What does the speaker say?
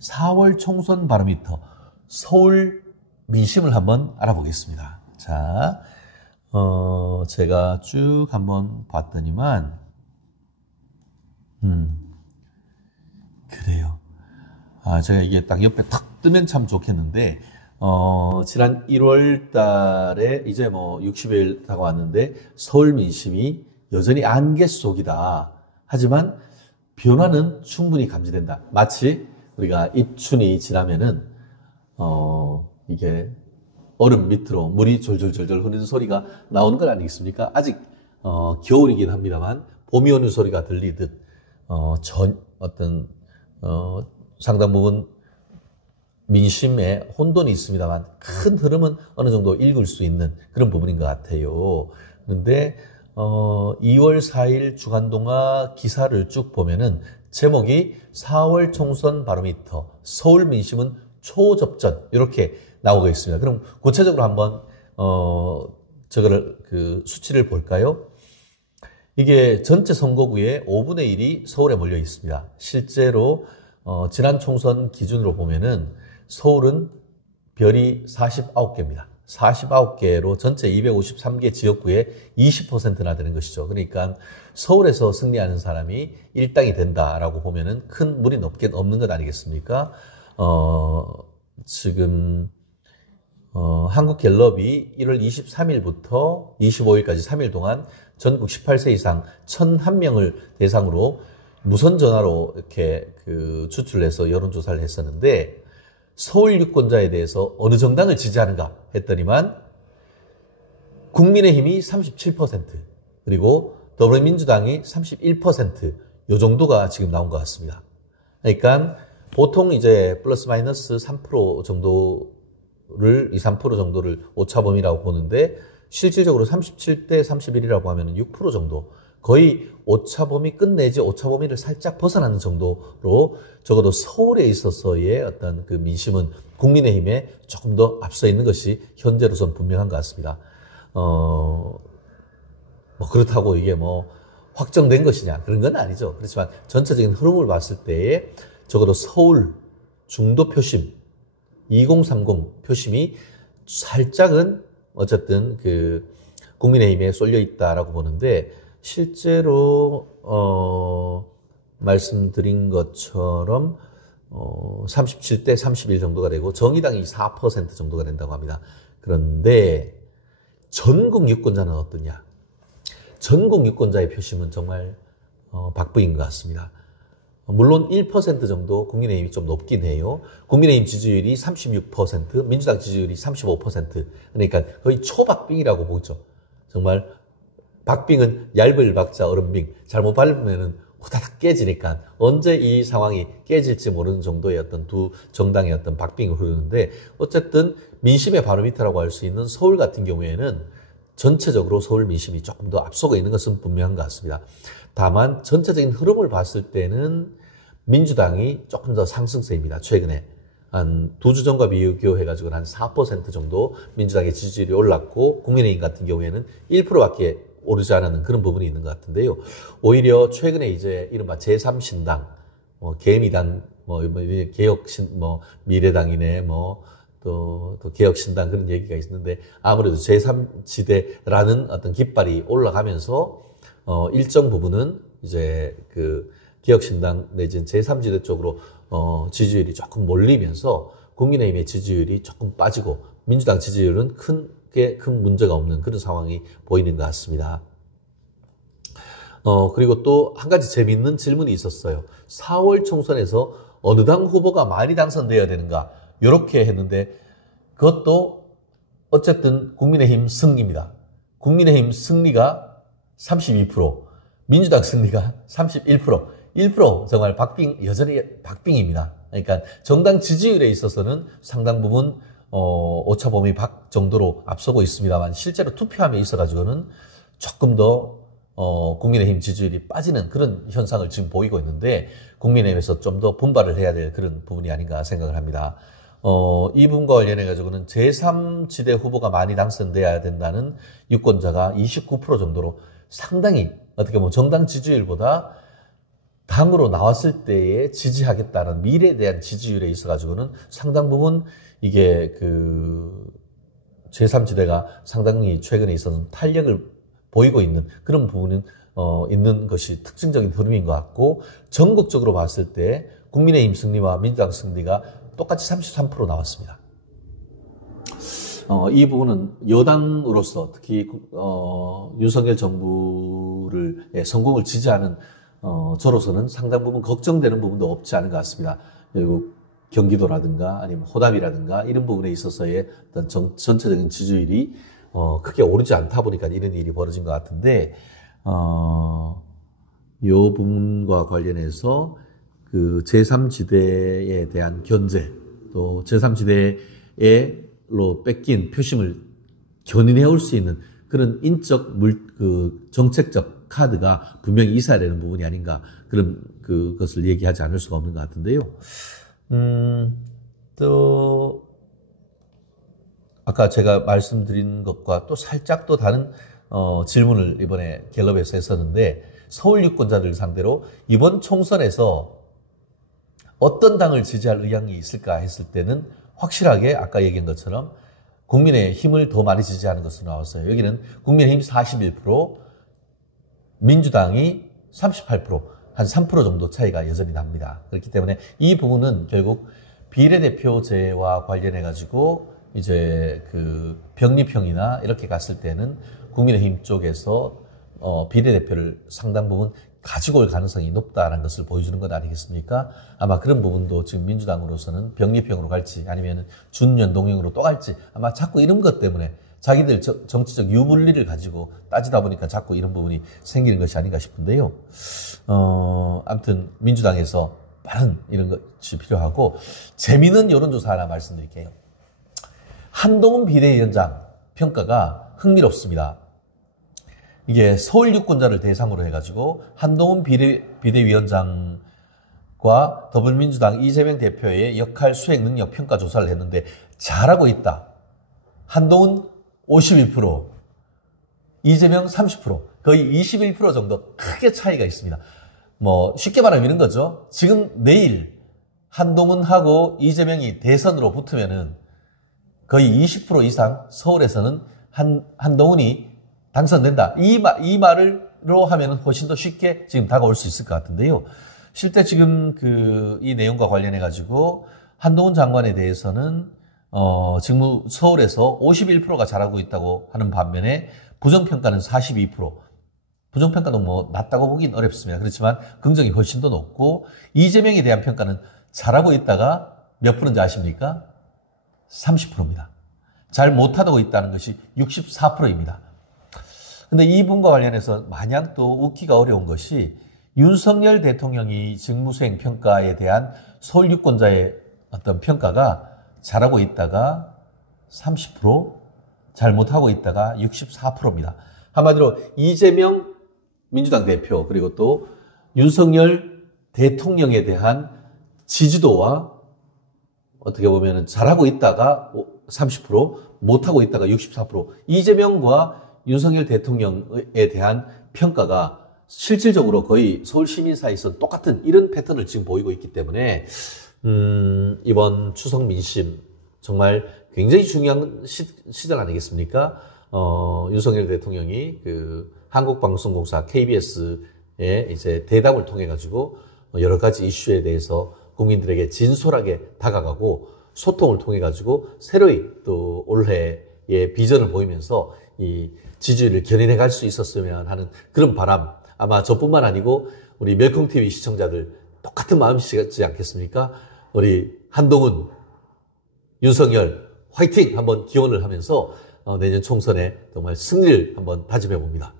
4월 총선 바로미터 서울 민심을 한번 알아보겠습니다. 자, 제가 쭉 한번 봤더니만, 그래요. 제가 이게 딱 옆에 탁 뜨면 참 좋겠는데, 지난 1월 달에 이제 뭐 60일 다가왔는데, 서울 민심이 여전히 안개 속이다. 하지만 변화는 충분히 감지된다. 마치 우리가 입춘이 지나면은, 이게 얼음 밑으로 물이 졸졸졸졸 흐르는 소리가 나오는 건 아니겠습니까? 아직, 겨울이긴 합니다만, 봄이 오는 소리가 들리듯, 상당 부분 민심에 혼돈이 있습니다만, 큰 흐름은 어느 정도 읽을 수 있는 그런 부분인 것 같아요. 그런데, 2월 4일 주간동화 기사를 쭉 보면은, 제목이 4월 총선 바로미터, 서울 민심은 초접전, 이렇게 나오고 있습니다. 그럼 구체적으로 한번, 저거를, 수치를 볼까요? 이게 전체 선거구의 5분의 1이 서울에 몰려 있습니다. 실제로, 지난 총선 기준으로 보면은 서울은 별이 49개입니다. 49개로 전체 253개 지역구의 20%나 되는 것이죠. 그러니까 서울에서 승리하는 사람이 일당이 된다라고 보면은 큰 무리 없는 것 아니겠습니까? 지금, 한국갤럽이 1월 23일부터 25일까지 3일 동안 전국 18세 이상 1,001명을 대상으로 무선 전화로 이렇게 추출을 해서 여론조사를 했었는데, 서울 유권자에 대해서 어느 정당을 지지하는가 했더니만 국민의힘이 37%, 그리고 더불어민주당이 31%, 요 정도가 지금 나온 것 같습니다. 그러니까 보통 이제 플러스 마이너스 3% 정도를, 2, 3% 정도를 오차범위라고 보는데, 실질적으로 37대 31이라고 하면 6% 정도, 거의 오차범위 끝내지 오차범위를 살짝 벗어나는 정도로 적어도 서울에 있어서의 어떤 그 민심은 국민의힘에 조금 더 앞서 있는 것이 현재로선 분명한 것 같습니다. 뭐 그렇다고 이게 뭐 확정된 것이냐, 그런 건 아니죠. 그렇지만 전체적인 흐름을 봤을 때에 적어도 서울 중도 표심, 2030 표심이 살짝은 어쨌든 국민의힘에 쏠려 있다라고 보는데, 실제로 말씀드린 것처럼 37대 31 정도가 되고 정의당이 4% 정도가 된다고 합니다. 그런데 전국 유권자는 어떠냐? 전국 유권자의 표심은 정말 박빙인 것 같습니다. 물론 1% 정도 국민의힘이 좀 높긴 해요. 국민의힘 지지율이 36%, 민주당 지지율이 35%. 그러니까 거의 초박빙이라고 보죠. 정말 박빙은 얇을 박자 얼음빙, 잘못 밟으면은 후다닥 깨지니까 언제 이 상황이 깨질지 모르는 정도의 어떤 두 정당의 어떤 박빙이 흐르는데, 어쨌든 민심의 바로미터라고 할 수 있는 서울 같은 경우에는 전체적으로 서울 민심이 조금 더 앞서고 있는 것은 분명한 것 같습니다. 다만 전체적인 흐름을 봤을 때는 민주당이 조금 더 상승세입니다. 최근에 한 2주 전과 비교해가지고 한 4% 정도 민주당의 지지율이 올랐고, 국민의힘 같은 경우에는 1%밖에 오르지 않았는 그런 부분이 있는 것 같은데요. 오히려 최근에 이제 이른바 제3신당, 개미당, 미래당이네, 또 개혁신당 그런 얘기가 있는데, 아무래도 제3지대라는 어떤 깃발이 올라가면서, 일정 부분은 이제 개혁신당 내지는 제3지대 쪽으로, 지지율이 조금 몰리면서 국민의힘의 지지율이 조금 빠지고, 민주당 지지율은 큰 문제가 없는 그런 상황이 보이는 것 같습니다. 그리고 또 한 가지 재미있는 질문이 있었어요. 4월 총선에서 어느 당 후보가 많이 당선되어야 되는가? 이렇게 했는데, 그것도 어쨌든 국민의힘 승리입니다. 국민의힘 승리가 32%, 민주당 승리가 31%, 1% 정말 여전히 박빙입니다. 그러니까 정당 지지율에 있어서는 상당 부분 오차범위 밖 정도로 앞서고 있습니다만, 실제로 투표함에 있어가지고는 조금 더 국민의힘 지지율이 빠지는 그런 현상을 지금 보이고 있는데, 국민의힘에서 좀 더 분발을 해야 될 그런 부분이 아닌가 생각을 합니다. 이 부분과 관련해가지고는 제3지대 후보가 많이 당선돼야 된다는 유권자가 29% 정도로 상당히 어떻게 보면 정당 지지율보다 당으로 나왔을 때에 지지하겠다는 미래에 대한 지지율에 있어가지고는 상당 부분 이게 그 제3지대가 상당히 최근에 있어서 탄력을 보이고 있는 그런 부분은 있는 것이 특징적인 흐름인 것 같고, 전국적으로 봤을 때 국민의힘 승리와 민주당 승리가 똑같이 33% 나왔습니다. 이 부분은 여당으로서 특히 윤석열 정부를 성공을 지지하는 저로서는 상당 부분 걱정되는 부분도 없지 않은 것 같습니다. 그리고 경기도라든가 아니면 호남이라든가 이런 부분에 있어서의 어떤 전체적인 지지율이 크게 오르지 않다 보니까 이런 일이 벌어진 것 같은데, 이 부분과 관련해서 그 제3지대에 대한 견제, 또 제3지대로 뺏긴 표심을 견인해 올 수 있는 그런 인적 정책적 카드가 분명히 있어야 되는 부분이 아닌가, 그런 그것을 얘기하지 않을 수가 없는 것 같은데요. 또 아까 제가 말씀드린 것과 또 살짝 또 다른 질문을 이번에 갤럽에서 했었는데, 서울 유권자들 상대로 이번 총선에서 어떤 당을 지지할 의향이 있을까 했을 때는 확실하게 아까 얘기한 것처럼 국민의힘을 더 많이 지지하는 것으로 나왔어요. 여기는 국민의힘 41%, 민주당이 38%, 한 3% 정도 차이가 여전히 납니다. 그렇기 때문에 이 부분은 결국 비례대표제와 관련해가지고 이제 그 병립형이나 이렇게 갔을 때는 국민의힘 쪽에서 비례대표를 상당 부분 가지고 올 가능성이 높다는 것을 보여주는 것 아니겠습니까? 아마 그런 부분도 지금 민주당으로서는 병립형으로 갈지 아니면 준연동형으로 또 갈지, 아마 자꾸 이런 것 때문에 자기들 정치적 유불리를 가지고 따지다 보니까 자꾸 이런 부분이 생기는 것이 아닌가 싶은데요. 아무튼 민주당에서 빠른 이런 것이 필요하고, 재미있는 여론조사 하나 말씀드릴게요. 한동훈 비대위원장 평가가 흥미롭습니다. 이게 서울 유권자를 대상으로 해가지고 한동훈 비대위원장과 더불어민주당 이재명 대표의 역할 수행 능력 평가 조사를 했는데, 잘하고 있다. 한동훈 51%, 이재명 30%, 거의 21% 정도 크게 차이가 있습니다. 뭐 쉽게 말하면 이런 거죠. 지금 내일 한동훈하고 이재명이 대선으로 붙으면은 거의 20% 이상 서울에서는 한동훈이 당선된다. 이 말로 하면 훨씬 더 쉽게 지금 다가올 수 있을 것 같은데요. 실제 지금 이 내용과 관련해가지고 한동훈 장관에 대해서는, 지금 서울에서 51%가 잘하고 있다고 하는 반면에 부정평가는 42%. 부정평가도 뭐 낮다고 보긴 어렵습니다. 그렇지만 긍정이 훨씬 더 높고, 이재명에 대한 평가는 잘하고 있다가 몇 프로인지 아십니까? 30%입니다. 잘 못하고 있다는 것이 64%입니다. 근데 이 부분과 관련해서 마냥 또 웃기가 어려운 것이, 윤석열 대통령이 직무수행 평가에 대한 서울 유권자의 어떤 평가가 잘하고 있다가 30%, 잘 못하고 있다가 64%입니다. 한마디로 이재명 민주당 대표 그리고 또 윤석열 대통령에 대한 지지도와 어떻게 보면 잘하고 있다가 30%, 못하고 있다가 64%, 이재명과 윤석열 대통령에 대한 평가가 실질적으로 거의 서울 시민 사이에서 똑같은 이런 패턴을 지금 보이고 있기 때문에 이번 추석 민심 정말 굉장히 중요한 시절 아니겠습니까? 윤석열 대통령이 한국방송공사 KBS에 이제 대담을 통해 가지고 여러 가지 이슈에 대해서 국민들에게 진솔하게 다가가고 소통을 통해 가지고 새로이 또 올해의 비전을 보이면서 이 지지율을 견인해 갈 수 있었으면 하는 그런 바람, 아마 저뿐만 아니고 우리 멸콩TV 시청자들 똑같은 마음이시지 않겠습니까? 우리 한동훈, 윤석열 화이팅! 한번 기원을 하면서 내년 총선에 정말 승리를 한번 다짐해 봅니다.